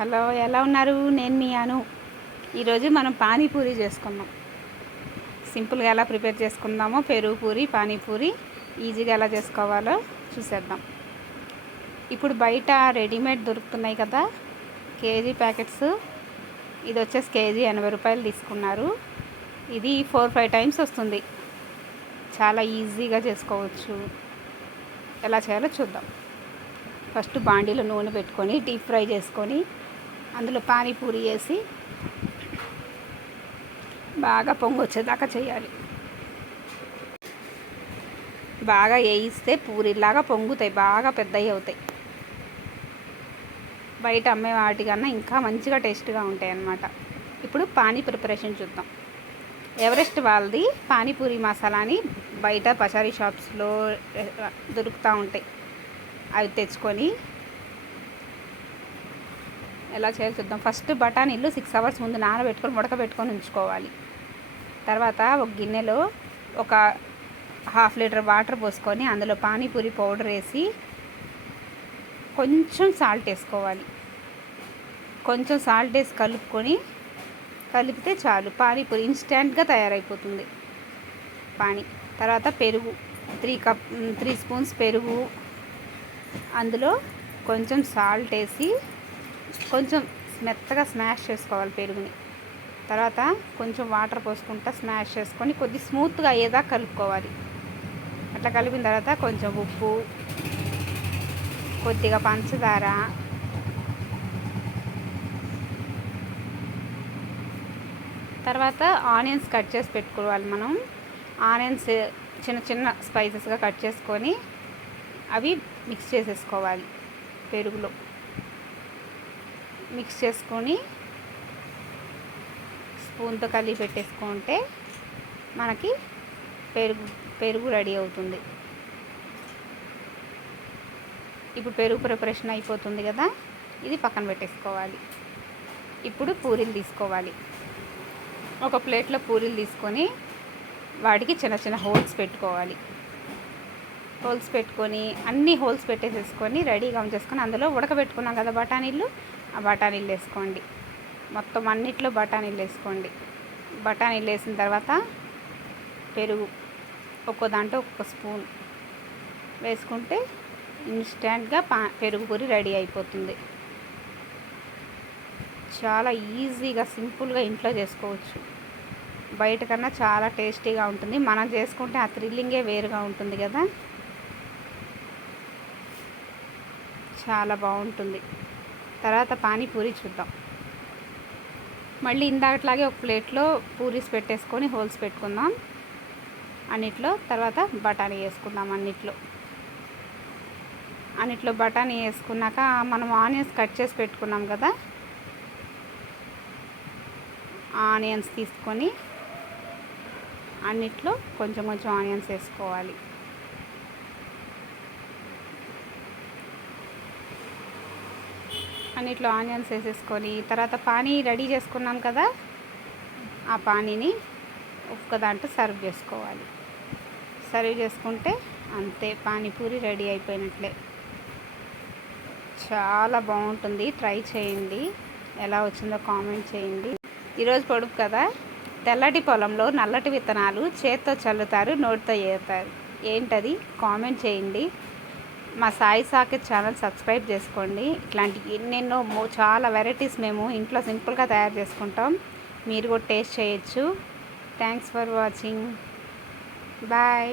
Hello, ఎలా ఉన్నారు? నేను మీ అను. ఈరోజు మనం పానీపూరి చేసుకుందాం. సింపుల్గా ఎలా ప్రిపేర్ చేసుకుందామో, పెరుగు పూరి, పానీపూరి ఈజీగా ఎలా చేసుకోవాలో చూసేద్దాం. ఇప్పుడు బయట రెడీమేడ్ దొరుకుతున్నాయి కదా, కేజీ ప్యాకెట్స్. ఇది వచ్చేసి కేజీ 80 రూపాయలు తీసుకున్నారు. ఇది 4-5 టైమ్స్ వస్తుంది. చాలా ఈజీగా చేసుకోవచ్చు. ఎలా చేయాలో చూద్దాం. ఫస్ట్ బాండీలో నూనె పెట్టుకొని డీప్ ఫ్రై చేసుకొని అందులో పానీపూరి వేసి బాగా పొంగు వచ్చేదాకా చేయాలి. బాగా వేయిస్తే పూరిలాగా పొంగుతాయి, బాగా పెద్దవి అవుతాయి. బయట అమ్మే వాటికన్నా ఇంకా మంచిగా టేస్ట్గా ఉంటాయి అన్నమాట. ఇప్పుడు పానీ ప్రిపరేషన్ చూద్దాం. ఎవరెస్ట్ వాళ్ళది పానీపూరి మసాలాని బయట పచారీ షాప్స్లో దొరుకుతూ ఉంటాయి. అవి తెచ్చుకొని ఎలా చేయాలో చూద్దాం. ఫస్ట్ బఠానీలు 6 అవర్స్ ముందు నానబెట్టుకొని ఉడకబెట్టుకొని ఉంచుకోవాలి. తర్వాత ఒక గిన్నెలో ఒక 1/2 లీటర్ వాటర్ పోసుకొని అందులో పానీపూరి పౌడర్ వేసి కొంచెం సాల్ట్ వేసుకోవాలి. కొంచెం సాల్ట్ వేసి కలిపితే చాలు, పానీపూరి ఇన్స్టెంట్గా తయారైపోతుంది. తర్వాత పెరుగు 3 స్పూన్స్ పెరుగు, అందులో కొంచెం సాల్ట్ వేసి కొంచెం మెత్తగా స్మాష్ చేసుకోవాలి పెరుగుని. తర్వాత కొంచెం వాటర్ పోసుకుంటా స్మాష్ చేసుకొని కొద్ది స్మూత్గా అయ్యేదాకా కలుపుకోవాలి. అట్లా కలిపిన తర్వాత కొంచెం ఉప్పు, కొద్దిగా పంచదార, తర్వాత ఆనియన్స్ కట్ చేసి పెట్టుకోవాలి. మనం ఆనియన్స్ చిన్న చిన్న స్పైసెస్గా కట్ చేసుకొని అవి మిక్స్ చేసేసుకోవాలి. పెరుగులో మిక్స్ చేసుకొని స్పూన్తో కలిపి పెట్టేసుకుంటే మనకి పెరుగు రెడీ అవుతుంది. ఇప్పుడు పెరుగు ప్రిపరేషన్ అయిపోతుంది కదా, ఇది పక్కన పెట్టేసుకోవాలి. ఇప్పుడు పూరీలు తీసుకోవాలి. ఒక ప్లేట్లో పూరీలు తీసుకొని వాటికి చిన్న చిన్న హోల్స్ పెట్టుకోవాలి. హోల్స్ పెట్టుకొని అన్ని హోల్స్ పెట్టేసేసుకొని రెడీగా ఉంచేసుకొని అందులో ఉడకబెట్టుకున్నాం కదా బఠానీలు, ఆ బఠానీలు వేసుకోండి. మొత్తం అన్నిట్లో బఠానీలు వేసుకోండి. బఠానీలు వేసిన తర్వాత పెరుగు ఒక్కో దాంట్లో ఒక్కొక్క స్పూన్ వేసుకుంటే ఇన్స్టెంట్గా పెరుగు పూరి రెడీ అయిపోతుంది. చాలా ఈజీగా సింపుల్గా ఇంట్లో చేసుకోవచ్చు. బయట కన్నా చాలా టేస్టీగా ఉంటుంది. మనం చేసుకుంటే ఆ థ్రిల్లింగే వేరుగా ఉంటుంది కదా, చాలా బాగుంటుంది. తర్వాత పానీపూరి చూద్దాం. మళ్ళీ ఇందాకట్లాగే ఒక ప్లేట్లో పూరీస్ పెట్టేసుకొని హోల్స్ పెట్టుకుందాం అన్నిట్లో. తర్వాత బఠానీ వేసుకుందాం అన్నిట్లో బఠానీ వేసుకున్నాక మనం ఆనియన్స్ కట్ చేసి పెట్టుకున్నాం కదా, ఆనియన్స్ తీసుకొని అన్నిట్లో కొంచెం కొంచెం ఆనియన్స్ వేసుకోవాలి. అన్నిట్లో ఆనియన్స్ వేసేసుకొని తర్వాత పానీ రెడీ చేసుకున్నాం కదా, ఆ పానీని ఒక్క దాంట్లో సర్వ్ చేసుకోవాలి. సర్వ్ చేసుకుంటే అంతే, పానీపూరి రెడీ అయిపోయినట్లే. చాలా బాగుంటుంది, ట్రై చేయండి. ఎలా వచ్చిందో కామెంట్ చేయండి. ఈరోజు పొడుపు కదా, తెల్లటి పొలంలో నల్లటి విత్తనాలు చేత్తో చల్లుతారు, నోటితో ఏరుతారు. ఏంటది? కామెంట్ చేయండి. మా సాయి సాకేత్ ఛానల్ సబ్స్క్రైబ్ చేసుకోండి. ఇట్లాంటి ఎన్నెన్నో చాలా వెరైటీస్ మేము ఇంట్లో సింపుల్గా తయారు చేసుకుంటాం. మీరు కూడా టేస్ట్ చేయొచ్చు. Thanks for watching. బాయ్.